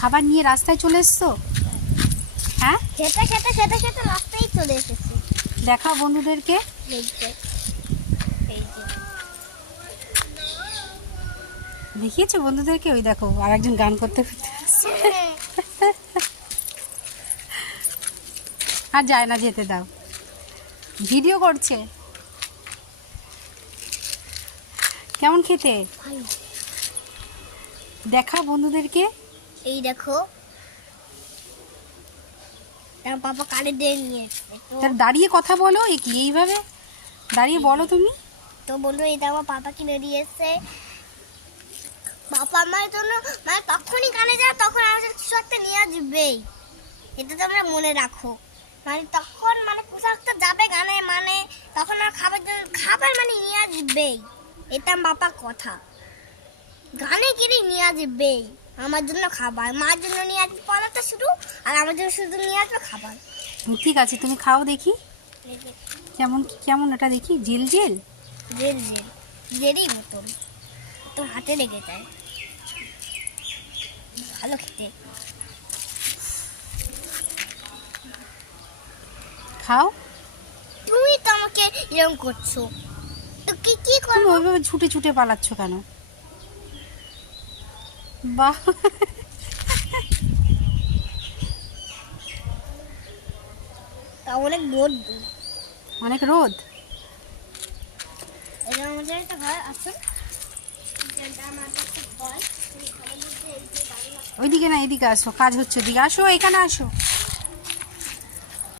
খাবার নিয়ে রাস্তায় চলে এসছো? হ্যাঁ, খেতে খেতে খেতে খেতে রাস্তায় চলে এসেছি। দেখাও বন্ধুদেরকে। এই যে, এই যে। দেখিয়েছো বন্ধুদেরকে? ওই দেখো আর একজন গান করতে করতে আসছে। আর যায় না, যেতে দাও, ভিডিও করছে। কেমন খেতে? ভালো। দেখাও বন্ধুদেরকে। এই দেখো, তার পাপা কানে দিয়ে নিয়ে এসেছে। তার দাঁড়িয়ে কথা বলো। এ কি এইভাবে দাঁড়িয়ে বলো তুমি? তো বললো এটা আমার পাপা কিনে দিয়েছে। পাপা আমার জন্য মানে তখনই কানে যায়, তখন আমাদের কিছু একটা নিয়ে আসবেই। এটা তোমরা মনে রাখো। মানে তখন মানে কিছু একটা যাবে গানে, মানে তখন আর খাবার মানে নিয়ে আসবেই। এটা আমার বাবার কথা। গানে কিনে নিয়ে আসবেই আমার জন্য খাবার, মার জন্য নিয়ে আসবে পড়াটা শুধু, আর আমার জন্য শুধু নিয়ে আসবে খাবার। ঠিক আছে, তুমি খাও দেখি। কেমন কেমন এটা দেখি। জেল জেল জেল জেল জেলই মতন, তো হাতে লেগে যায়। ভালো খেতে। খাও। তুমি তো আমাকে এরকম করছো, তো কি কি তুমি করবো? ওইভাবে ছুটে ছুটে পালাচ্ছ কেন? বাহ, তা অনেক রোদ। অনেক রোদ। এটা আমাদের একটা ঘর আছে। ওইদিকে না, এদিকে আসো, কাজ হচ্ছে। এদিকে আসো, এখানে আসো।